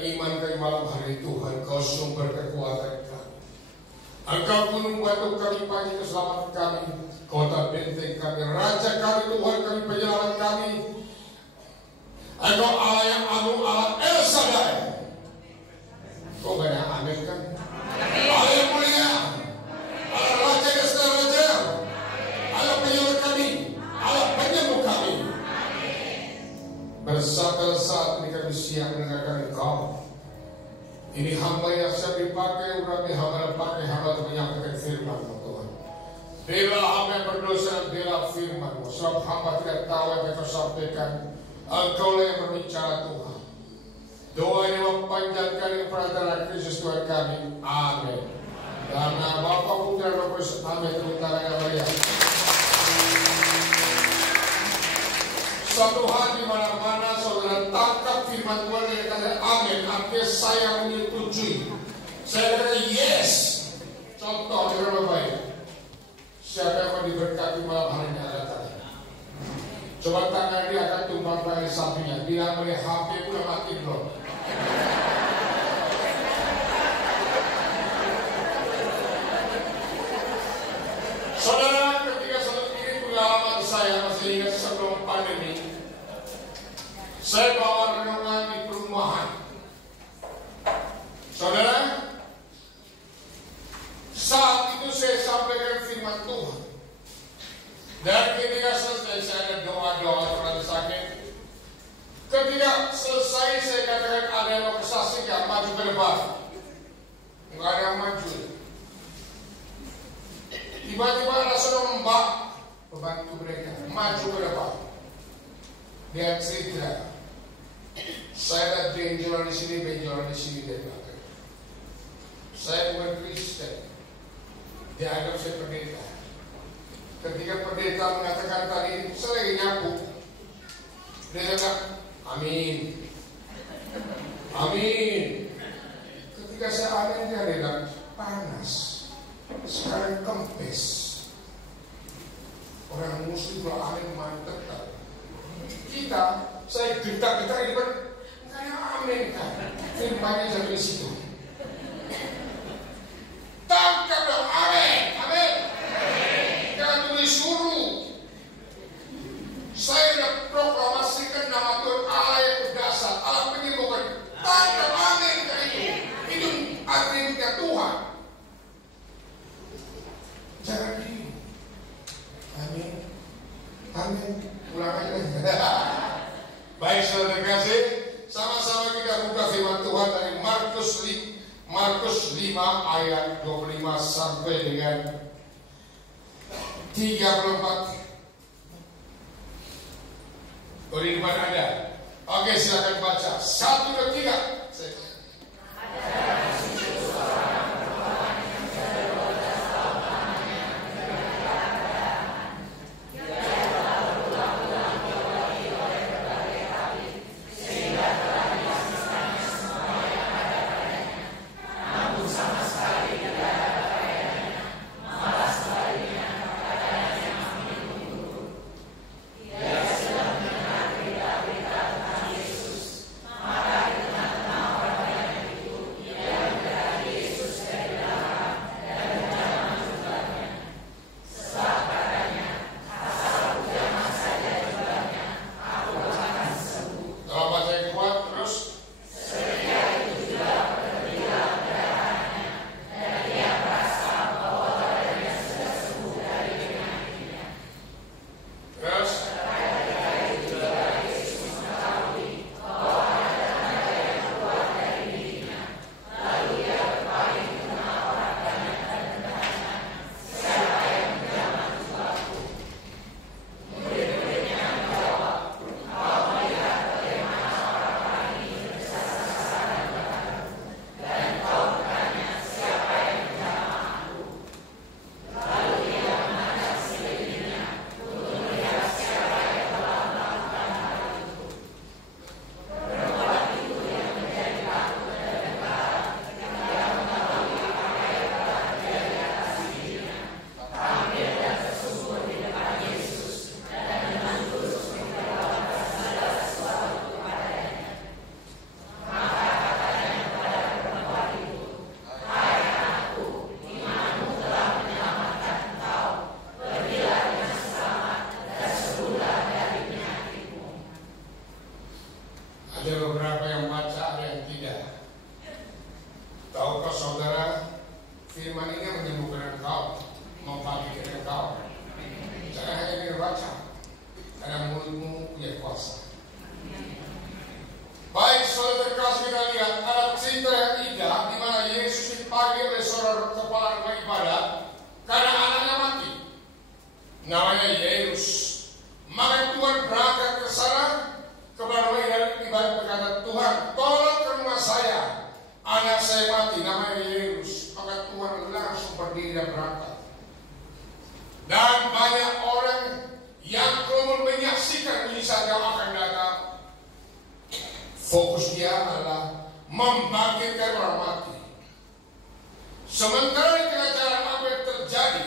dan iman kami malam hari Tuhan, Kau sumber kekuatan kami. Engkau gunung batu kami, pagi keselamatan kami, kota benteng kami, Raja kami, Tuhan kami, penyelamat kami. Engkau Allah yang agung, Allah El Shaddai. Kau gak ada amin kan? Allah yang mulia, Allah Raja dan segala Raja, Allah penyelamat kami, Allah penyembuh kami. Bersabda saat ini kami siap mendengarkan Engkau. Ini hamba yang siap dipakai, urami hamba pakai hamba untuk menyampaikan firman-Mu Tuhan. Bila hamba yang berdosa, bila firman-Mu, sebab hamba tidak tahu apa yang Kau sampaikan. Engkau yang berbicara Tuhan. Doa ini memanjatkan kepada darah Kristus Tuhan kami. Amin. Karena Bapa, Putra, Roh Kudus, amin. Tepuk tangan yang meriah. Suatu hari di mana-mana saudara tangkap firman Tuhan yang kata amin, artinya saya menyetujui. Saya kata yes. Contoh dengan Bapak Ibu. Siapa yang mau diberkati malam hari ini ada tadi? Coba tangan dia akan tumpang dari sampingnya. Dia melihat HP udah mati belum? Saudara, ketika satu ini pengalaman saya masih ingat sebelum pandemi. Saya bawa renungan di perumahan. Saudara, saat itu saya sampaikan firman Tuhan. Dan ketika selesai saya ada doa-doa orang sakit. Ketika selesai saya katakan ada yang mau kesaksikan, maju ke depan. Enggak ada yang maju. Tiba-tiba ada seorang mbak pembantu mereka maju ke depan. Dia cerita. Saya ada benjolan di sini, dia bilang. Saya bukan Kristen. Dia anggap saya pendeta. Ketika pendeta mengatakan tadi, saya lagi nyapu. Dia kata, amin. Amin. Ketika saya amin, dia bilang, panas. Sekarang kempes. Orang muslim kalau amin mantep kan. Kita, saya gentak-gentak di depan, kayak amin kan. Firmannya sampai di situ. Tangkap dong, amin, amin. Jangan tunggu disuruh. Saya sudah proklamasikan nama Tuhan Allah yang berdasar, Allah penyembuhan. Tangkap amin kan itu. Itu atributnya Tuhan. Jangan gini. Amin. Amin. Ulang aja. Baik saudara kasih, sama-sama kita buka firman Tuhan dari Markus 5 ayat 25 sampai dengan 34. Oh, di depan ada. Oke, silakan baca. 1, 2, 3. namanya Yairus. Maka Tuhan berangkat ke sana, kepada Yairus ibarat berkata, Tuhan tolong ke rumah saya, anak saya mati, namanya Yairus. Maka Tuhan langsung berdiri dan berangkat. Dan banyak orang yang kemudian menyaksikan mujizat yang akan datang. Fokus dia adalah membangkitkan orang mati. Sementara di tengah jalan apa yang terjadi,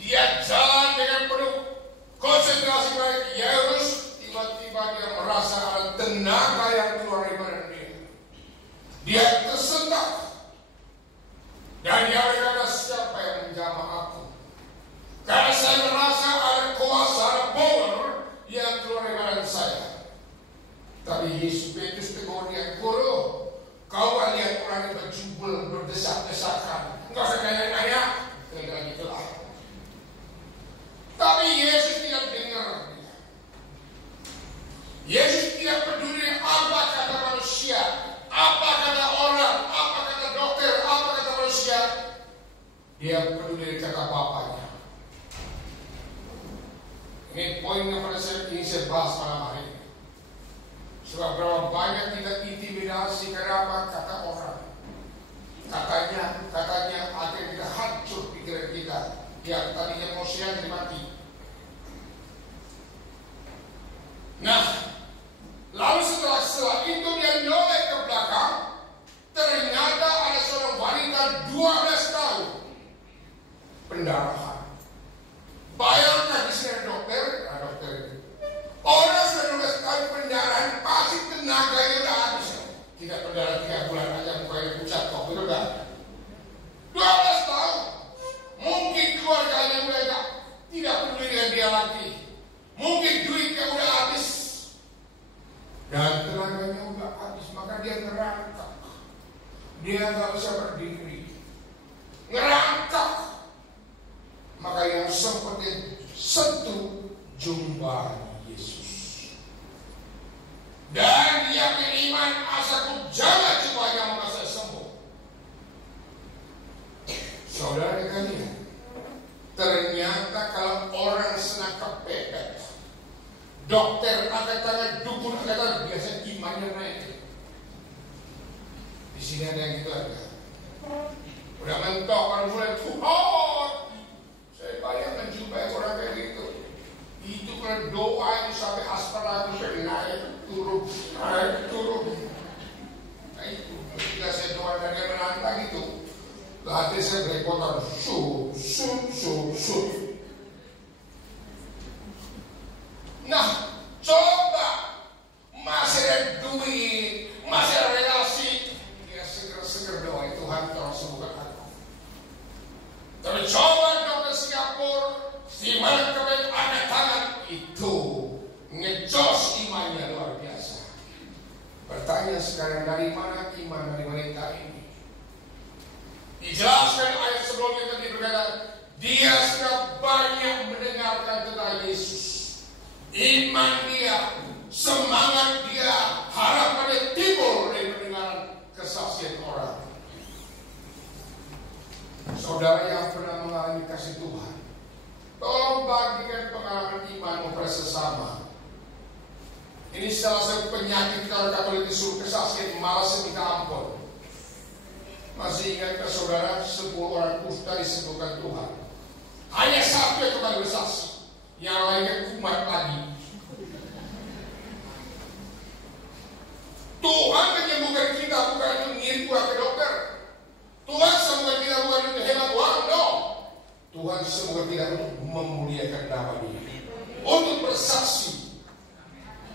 dia jalan dengan penuh konsentrasi baik Yairus. Tiba-tiba dia merasa ada tenaga yang keluar dari badan dia. Dia tersentak. Dan dia berkata, siapa yang menjamah aku? Karena saya merasa ada kuasa, ada power yang keluar dari badan saya. Tapi Yesus Petrus tegur dia, Guru, kau lihat orang yang berjubel, berdesak-desakan. Engkau usah nanya-nanya. Tinggal gitulah. Tapi Yesus tidak dengar. Yesus tidak peduli apa kata manusia, apa kata orang, apa kata dokter, apa kata manusia. Dia peduli kata Bapaknya. Ini poin yang ingin saya bahas malam hari ini. Sebab berapa banyak kita intimidasi kenapa kata orang. Katanya akhirnya kita hancur pikiran kita. Yang tadinya emosian jadi mati. Nah, lalu setelah itu dia noleh ke belakang. Ternyata ada seorang wanita 12 tahun pendarahan. Bayangkan di sini dokter. Orang sudah 12 tahun pendarahan, pasti tenaganya udah habis. Tidak pendarahan 3 bulan aja mukanya pucat kok, betul gak? 12 tahun. Mungkin keluarganya udah tidak peduli dengan dia lagi. Mungkin duitnya udah habis. Dan tenaganya udah habis, maka dia ngerangkak. Dia gak bisa berdiri. Ngerangkak. Maka yang seperti sentuh jubah Yesus. Dan dia beriman, asalku jaga jubahnya maka saya sembuh. Saudara kalian, ternyata kalau orang senang kepepet, dokter angkat tangan, dukun angkat tangan, biasanya imannya naik. Di sini ada yang gitu ada. Udah mentok, orang mulai Tuhan. Saya bayangkan jumpai orang kayak gitu. Itu kalau doa itu sampai asparagus naik turun. Nah itu ketika saya doa dan dia menantang itu, hati saya berepotan. Nah, coba masih ada duit, masih ada relasi, dia seger doa Tuhan tolong sembuhkan aku. Tapi coba dokter Singapura, simak kepada angkat tangan itu ngejos imannya luar biasa. Bertanya sekarang dari mana iman dari wanita ini? Dijelaskan ayat sebelumnya tadi berkata, dia sudah banyak mendengarkan tentang Yesus. Iman dia, semangat dia, harapan dia timbul dari mendengar kesaksian orang. Saudara yang pernah mengalami kasih Tuhan, tolong bagikan pengalaman iman kepada sesama. Ini salah satu penyakit kalau Katolik disuruh kesaksian malas minta ampun. Masih ingat ke saudara 10 orang kusta disembuhkan Tuhan. Hanya satu yang kembali bersaksi, yang lainnya kumat lagi. Tuhan menyembuhkan kita bukan untuk mengirim Tuhan ke dokter. Tuhan sembuhkan kita bukan untuk hemat uang, no. Tuhan sembuhkan kita untuk memuliakan nama Dia, untuk bersaksi.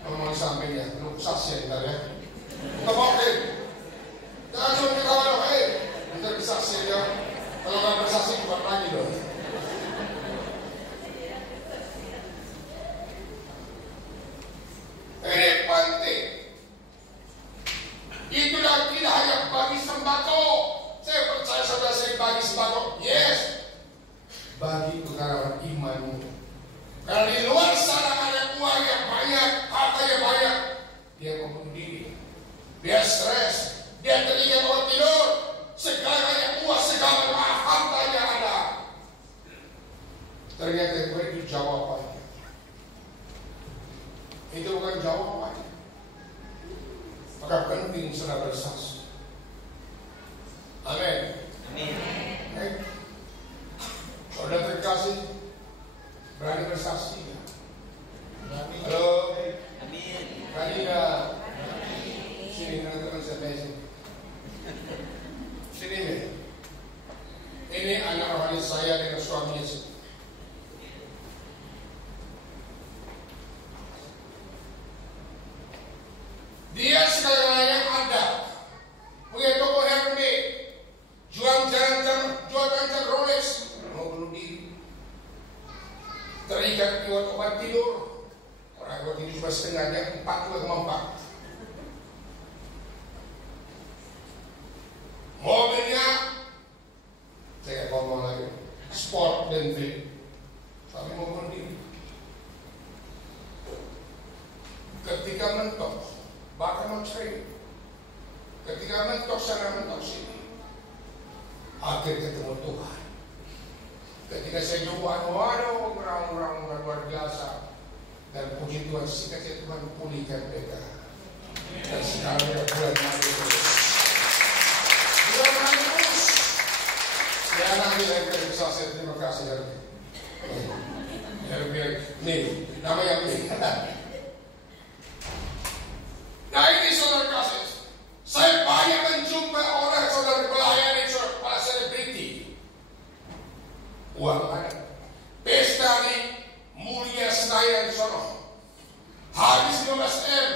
Kalau mau sampainya, untuk saksi ya, ya. Kita mau jangan cuma kita mau kita bersaksi ya. Kalau nggak bersaksi buat lagi dong. Ini penting. Itulah tidak hanya bagi sembako. Saya percaya saudara saya bagi sembako. Yes. Bagi pengalaman imanmu. Karena di luar sana ada uang yang banyak, hartanya banyak. Dia membunuh diri. Dia stres. Dia terikat orang tidur. Segalanya uang, segala hartanya ada. Ternyata itu jawabannya. Itu bukan jawabannya. Maka penting saudara bersaksi. Amin. Amin. Saudara terkasih, berani bersaksi ya? Halo. Amin. Berani nggak? Sini teman-teman saya sini. Sini nih. Ini anak rohani saya dengan suaminya sih. Dia segalanya ada, punya toko Hermes, jual jalan Rolex, mau bunuh diri, terikat di obat tidur, orang buat tidur cuma setengah jam, 4,4. Mobilnya, saya ngomong lagi, sport dan film, tapi mau bunuh diri. Ketika mentok, bahkan mencari, ketika mentok sana mentok sini, akhir ketemu Tuhan. Ketika saya jumpa, waduh, orang-orang luar biasa, dan puji Tuhan, singkat Tuhan pulihkan mereka. Dan sekarang ya bulan Mei terus, ya nanti saya bisa saya terima kasih ya nih, namanya nih. Nah ini saudara kasih, saya banyak menjumpai orang saudara pelayan di para selebriti. Uang ada, pesta di Mulia Senayan sono, habis 15M,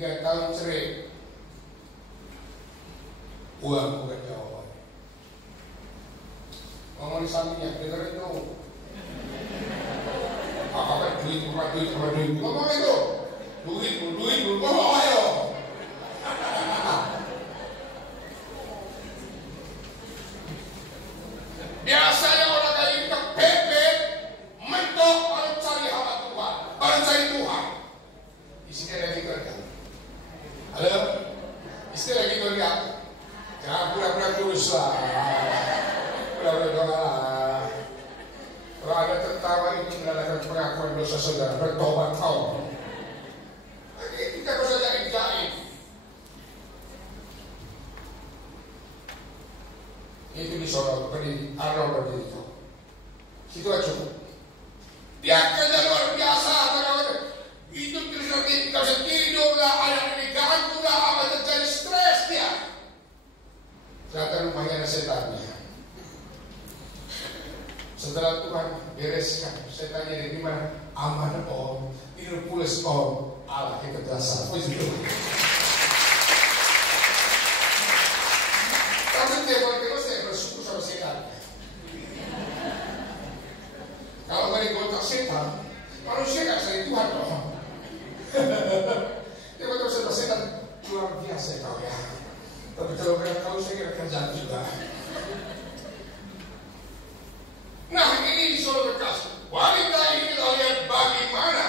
3 tahun cerai. Uang bukan jawabannya. Ngomong di sampingnya, dengar itu. Apa duit, ngomong itu. Duit, ngomong ayo. Biasanya orang kaya ini kepepet, mentok, orang cari hamba Tuhan, orang cari Tuhan. Istilah lagi kerja. Halo? Istilah lagi kerja. Jangan pura-pura kurus lah. Pura-pura doa lah. Kalau ada tertawa itu menandakan pengakuan dosa saudara, bertobat kau. Kita bisa jaim-jaim. Itu disorot berdiri, arah berdiri itu. Situ aja cukup. Dia kerja luar biasa, itu tidak bisa tidur lah, ada diganggu lah, apa terjadi stres dia. Ternyata rumahnya ada setannya. Setelah Tuhan bereskan, setannya dari mana? Aman om, ini pulas om. Allah kita dasar, puji Tuhan. Tapi tiap kali saya bersyukur sama setan. Kalau nggak digontak setan, manusia nggak cari Tuhan dong. Tiap kali sama setan luar biasa kau ya. Tapi kalau saya kira kerjaan juga. Nah ini saudara kasih, wanita ini kita lihat bagaimana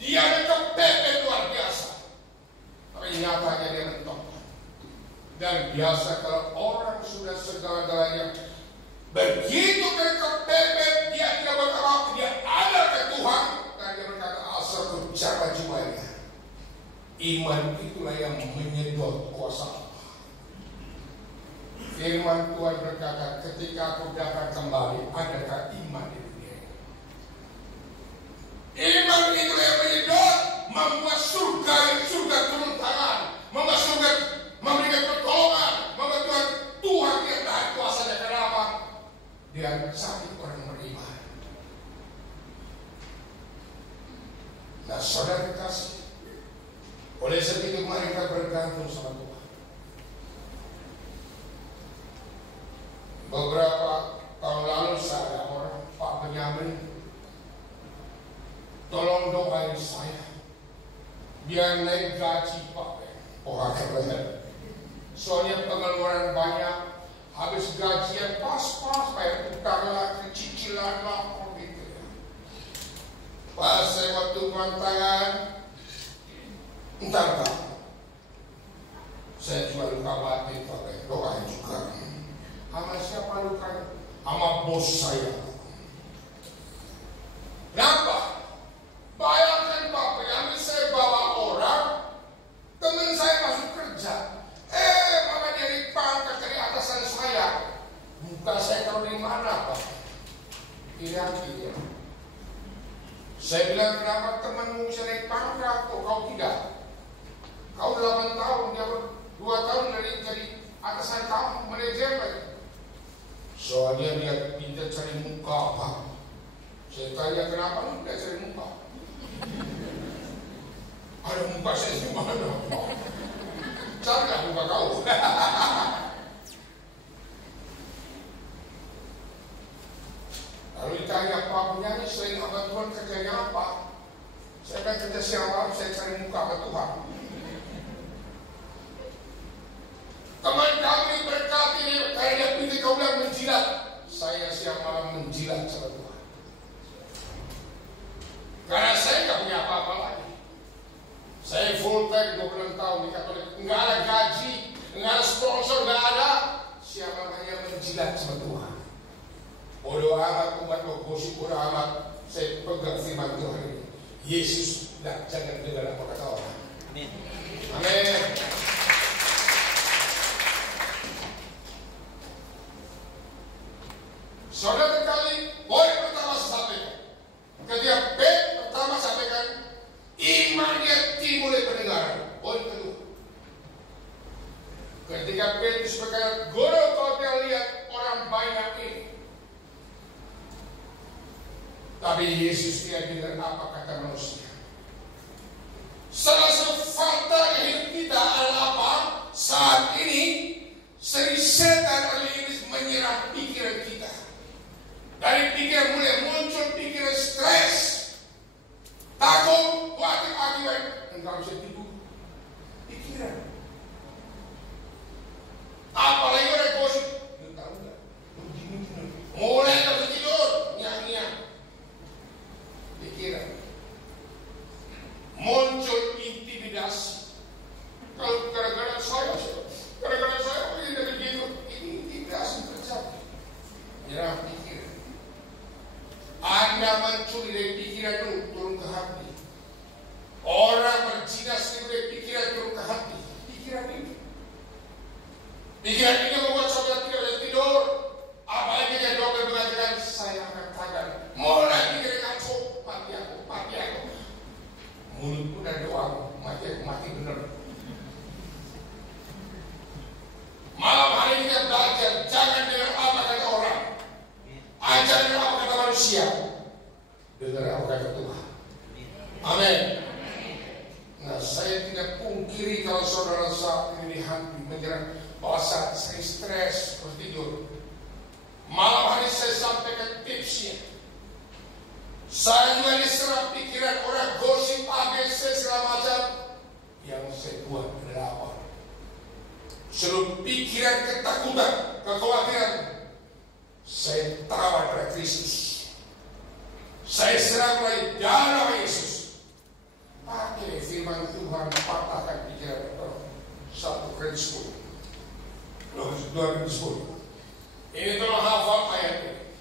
dia ada kepepet luar biasa. Tapi nyatanya dia mentok. Dan biasa kalau orang sudah segala-galanya begitu kepepet, dia tidak berharap, dia ada ke Tuhan. Dan dia berkata asal berbicara jiwanya. Iman itulah yang menyedot kuasa Allah. Firman Tuhan berkata, ketika aku datang kembali, adakah iman di dunia? Iman itu yang menyedot, membuat surga turun tangan, membuat surga memberikan pertolongan, membuat Tuhan yang tahan kuasanya. Kenapa? Dia sakit orang beriman. Nah saudara kasih, oleh sebab itu mereka bergantung sama Tuhan. Beberapa tahun lalu saya orang Pak Benyamin, tolong doain saya biar naik gaji Pak. Oh akhirnya soalnya pengeluaran banyak, habis gajian pas-pas bayar utang lagi, cicilan lah gitu ya. Pas saya waktu tangan, entar saya cuma luka batin pakai doain juga. Sama siapa lukanya? Sama bos saya. Kenapa? Bayangkan Pak Priami, saya bawa orang, teman saya masuk kerja. Maka dia dipangkat dari atasan saya. Muka saya tahu di mana Pak? Kira-kira. Saya bilang, kenapa temanmu bisa naik pangkat kok kau tidak? Kau 8 tahun, dia 2 tahun dari jadi atasan kamu, manajer lagi. Soalnya dia pintar cari muka Pak. Saya tanya, kenapa lu tidak cari muka? Ada muka saya di mana Pak? Carilah muka kau. Lalu ditanya, Pak Bunyani selain hamba Tuhan kerjanya apa? Saya kan kerja siang malam, saya cari muka ke Tuhan. Teman kami berkati ini, kayak dia pintar kau bilang menjilat. Saya siang malam menjilat sama Tuhan. Karena saya nggak punya apa-apa lagi. Saya full time 26 tahun di Katolik, nggak ada gaji, nggak ada sponsor, nggak ada. Siang malam hanya menjilat sama Tuhan. Bodoh amat umat mau gosip, bodoh amat. Saya pegang firman Tuhan ini. Yesus, jangan dengar apa kata orang. Amin. Amin. Saudara sekali, poin pertama saya sampaikan. Ketika pertama sampaikan, iman dia timbul dari pendengaran. Poin kedua. Ketika Petrus berkata, Guru kau tidak lihat orang banyak ini. Tapi Yesus tidak dengar apa kata manusia. Salah satu fakta hidup kita adalah apa? Saat ini, sering setan oleh iblis menyerang pikiran kita. Dari pikiran mulai muncul pikiran stres, takut, khawatir akibat, enggak bisa tidur. Pikiran. Apalagi ada gosip, lu tahu nggak? Mulai nggak bisa tidur, nyanyian. Pikiran. Muncul intimidasi. Kalau gara-gara saya ini begitu, ini intimidasi terjadi. Nyerang pikiran. Anda mencuri dari pikiran dulu, turun ke hati. Orang berzina dari pikiran turun ke hati. Pikiran ini membuat saudara tidak bisa tidur. Apalagi dia dokter mengatakan, saya akan kagak. Mulai pikiran ngaco, mati aku. Mulutku dan doaku, mati benar. Malam hari ini kita belajar, jangan dengar apa kata orang. Jangan dengar apa kata manusia. Dengar apa kata Tuhan. Amin. Nah, saya tidak pungkiri kalau saudara saat ini dihantui menyerang bahwa saat saya stres, harus tidur. Malam hari saya sampaikan tipsnya. Saya juga diserang pikiran orang gosip ABC segala macam. Yang saya buat adalah apa? Seluruh pikiran ketakutan, kekhawatiran, saya tawar pada Kristus. Saya serang lagi darah Yesus. Pakai firman Tuhan, patahkan pikiran orang. 1 Korintus 10. 2 Korintus 10. Ini tolong hafal ayat ini.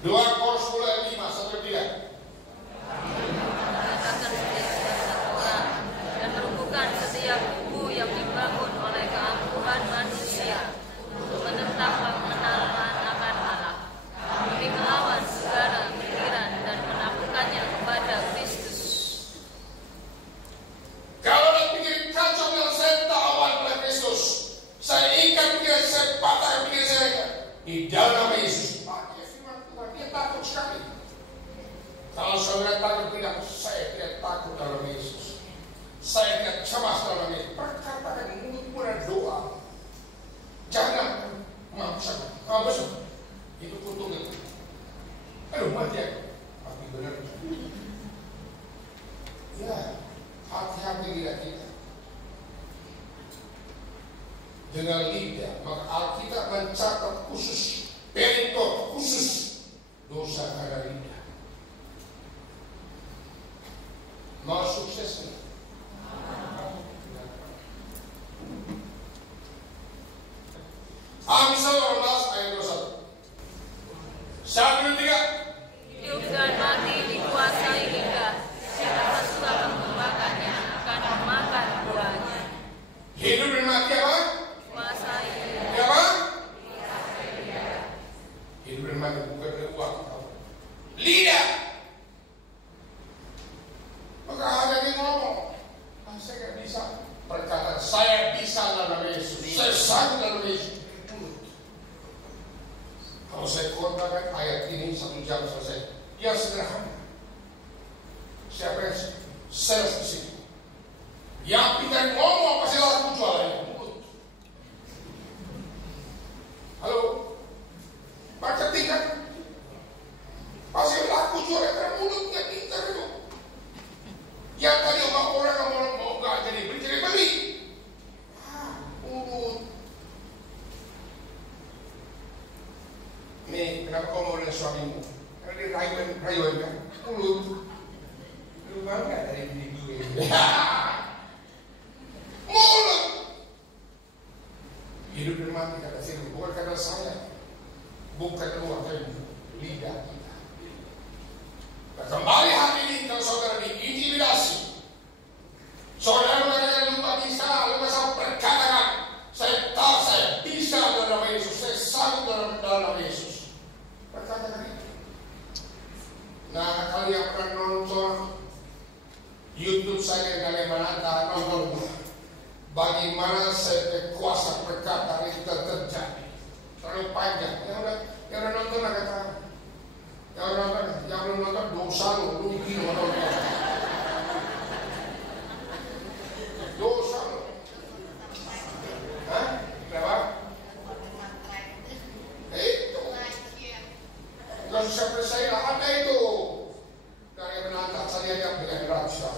Dua Korintus 10 ayat 5 sampai 3. Dan merubuhkan setiap kubu yang dibangun oleh keangkuhan manusia untuk menentang pengenalan akan Allah, demi melawan segala pikiran dan menaklukkannya kepada Kristus. Kalau nak pikir kacau yang saya tawan pada Kristus, saya ikat pikiran saya, patah pikiran saya di dalam nama Yesus. Pakai firman Tuhan, dia takut sekali. Kalau saudara takut bilang, saya tidak takut dalam Yesus. Saya tidak cemas dalam Yesus. Perkatakan mulutmu dan doa. Jangan memaksakan. Besok itu kutuk itu. Aduh, mati aku. Mati benar. Ya, hati-hati lidah kita. Dengan lidah, maka Alkitab mencatat khusus, perikop khusus dosa karena lidah. Mau sukses nih? Amsal 18 ayat 21. sagu dalam Yesus. Kalau saya katakan ayat ini 1 jam selesai, dia sederhana. Siapa yang sales di situ? Yang pintar ngomong pasti laku jualannya mulut. Halo, marketing kan? Pasti laku jualannya karena mulutnya pintar itu. Yang tadi orang mau nggak jadi beli. Mulut. Nih, kenapa kau mau dengan suamimu? Karena dia rayuan kan? Mulut. Lu mau nggak dari beli duit? Mulut. Hidup dan mati kata firman, bukan kata saya, bukan keluarga, lidah kita. Nah, kembali hari ini kalau saudara diintimidasi, saudara mengatakan lupa bisa berkatakan, saya tahu saya bisa dalam nama Yesus, saya sanggup dalam nama Yesus. Berkatakan itu. Nah, kalau yang pernah nonton YouTube saya dari Mananta, nonton bagaimana saya kuasa perkataan itu terjadi. Terlalu panjang. Yang udah nonton lah kata. Yang belum nonton dosa lu rugi lu nonton. Dosa lu. Hah? Kenapa? Itu. Kalau siapa saya ada itu. Dari menantang saya yang dengan rahasia.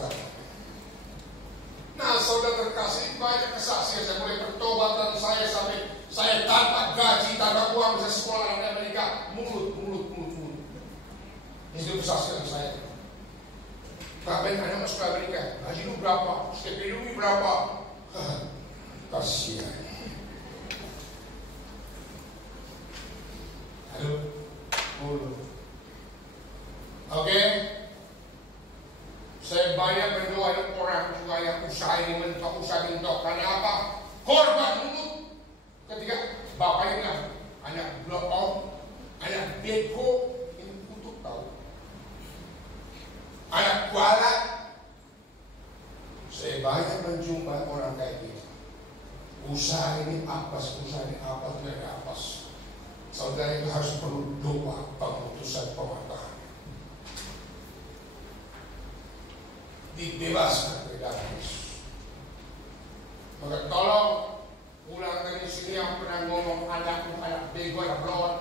Nah, saudara terkasih, banyak kesaksian saya mulai pertobatan saya sampai saya tanpa gaji, tanpa uang bisa sekolah di Amerika. Mulut. Itu kesaksian saya. Bahkan anak masuk ke Amerika, gaji lu berapa? Stipendum berapa? Kasihan. Halo, mulut. Oke. Saya banyak berdoa dengan orang juga yang usaha ini mentok. Karena apa? Korban mulut. Ketika bapaknya bilang, anak blow out, anak beko, itu kutuk tahu. Anak kualat. Saya banyak menjumpai orang kayak gitu. Usaha ini apes. Saudara itu harus perlu doa pemutusan pematahan. Dibebaskan dari dalam Yesus. Maka tolong pulang dari sini yang pernah ngomong anak bego, anak blon.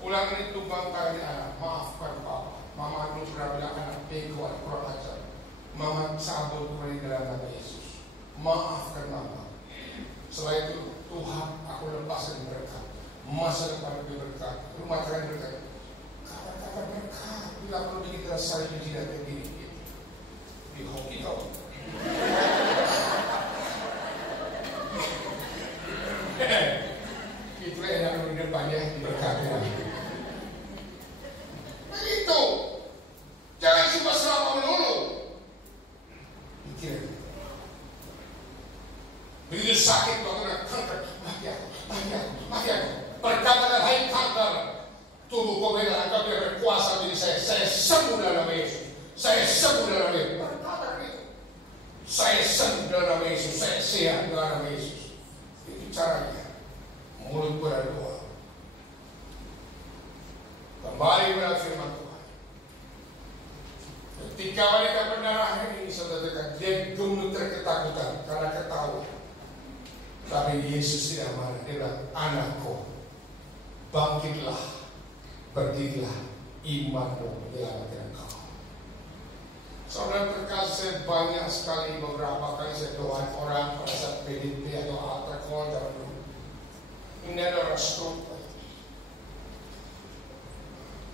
Ulang ini tumbang kali anak, maafkan Papa. Mama dulu pernah bilang anak bego, anak kurang ajar. Mama cabut kembali dalam nama Yesus. Maafkan Mama. Setelah itu Tuhan, aku lepaskan berkat. Masa depan lebih berkat, rumah tangga berkat. Kata-kata berkat, bila perlu kita saling menjidat diri di hoki kau. Itulah yang akan di depannya diberkati. Begitu. Jangan cuma selama melulu. Pikir. Begitu sakit waktu nak kanker, mati aku. Berkatakan hai kanker, tubuh kau bela, engkau tidak berkuasa diri saya sembuh dalam nama Yesus. Saya sembuh dalam nama Yesus. Berkatakan itu. Saya sembuh dalam nama Yesus. Saya sehat dalam nama Yesus. Itu caranya. Mulut berdoa. Kembali kepada firman Tuhan. Ketika wanita berdarah ini saudara, dia gemeter ketakutan karena ketahuan. Tapi Yesus tidak marah. Dia bilang, anakku, bangkitlah, berdirilah, imanmu menyelamatkan engkau. Saudara terkasih, banyak sekali beberapa kali saya doakan orang pada saat PDP atau alkohol zaman dulu. Ini adalah stroke.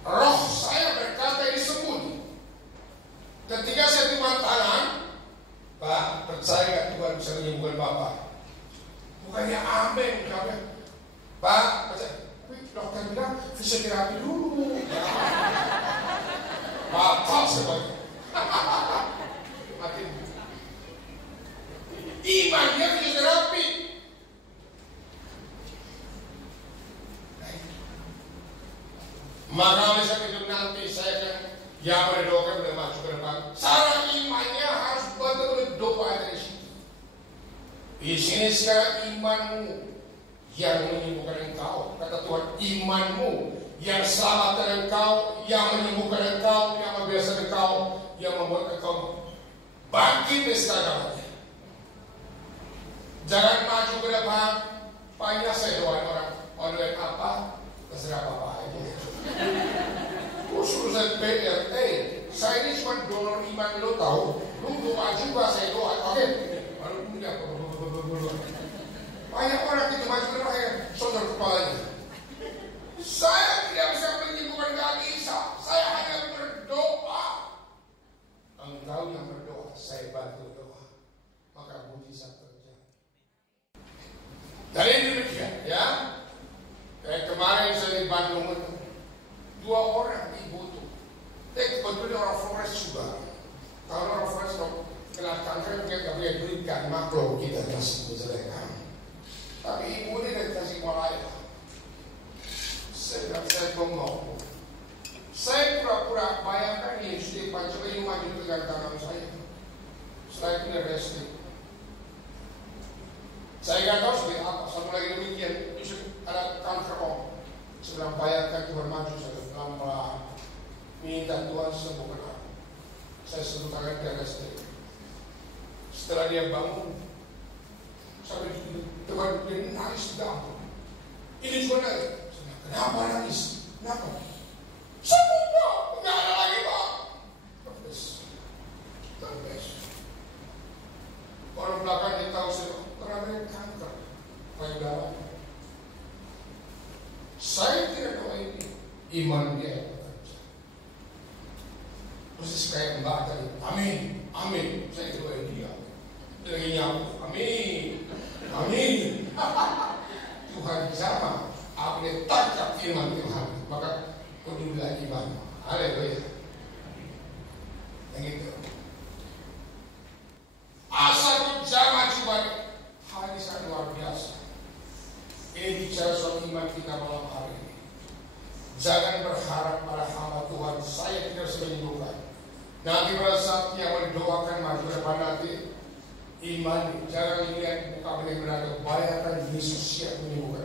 Roh saya berkata disembunyi. Ketika saya timbang tangan, Pak, percaya gak Tuhan bisa menyembuhkan Bapak? Bukannya amin, Pak, percaya. Tapi dokter bilang fisioterapi dulu. Bapak sebagai mati. Imannya fisioterapi. Maka oleh sebab itu nanti saya akan yang berdoa sudah masuk ke depan. Cara imannya harus betul-betul doa dari Di sini sekarang imanmu yang menyembuhkan engkau. Kata Tuhan, imanmu yang selamatkan engkau, yang menyembuhkan engkau, yang membiasakan engkau, yang membuat engkau bangkit dari segala-galanya. Jangan maju ke depan. Banyak saya doain orang online apa, terserah apa aja. Suruh saya PR, saya ini cuma donor iman, lo tahu. Lu doa juga, saya doa. Oke, banyak orang itu maju ke depan, sondor kepalanya. Saya tidak bisa menyembuhkan, gak bisa. Saya hanya berdoa. Engkau yang berdoa, saya bantu doa. Maka mujizat terjadi. Dari demikian, ya. Kayak kemarin saya di Bandung itu, 2 orang ibu itu. Kebetulan orang Flores juga. Kalau orang Flores kena kanker, kita gak punya duit kan, makro kita kasih menjelekkan. Tapi ibu ini dari Tasikmalaya. Saya bengong. Saya pura-pura bayangkan ini sudah pancoba ini maju pegang tangan saya. Setelah itu dia resting. Saya nggak tahu seperti apa. Sama lagi demikian, itu ada kanker om. Saya bilang bayangkan Tuhan maju, saya bilang minta Tuhan sembuhkan aku. Saya sentuh tangan dia resting. Setelah dia bangun, sampai Tuhan dia nangis di dapur. Ini juga nangis. Kenapa nangis? Kenapa? Sembuh Pak, nggak ada lagi Pak. Terus. Orang belakang dia tahu saya pernah kanker payudara. Saya tidak doa ini, iman dia yang bekerja. Persis kayak Mbak tadi, amin, amin. Saya doain dia. Dia lagi nyapu, amin, amin. Tuhan sama. Aku tangkap firman Tuhan, maka pedulilah iman. Haleluya. Yang itu. Asal jangan coba. Hal ini sangat luar biasa. Ini bicara soal iman kita malam hari ini. Jangan berharap pada hamba Tuhan, saya tidak bisa menyembuhkan. Nanti pada saat yang mendoakan maju depan nanti, iman, jangan lihat muka benar-benar, bayangkan Yesus siap menyembuhkan.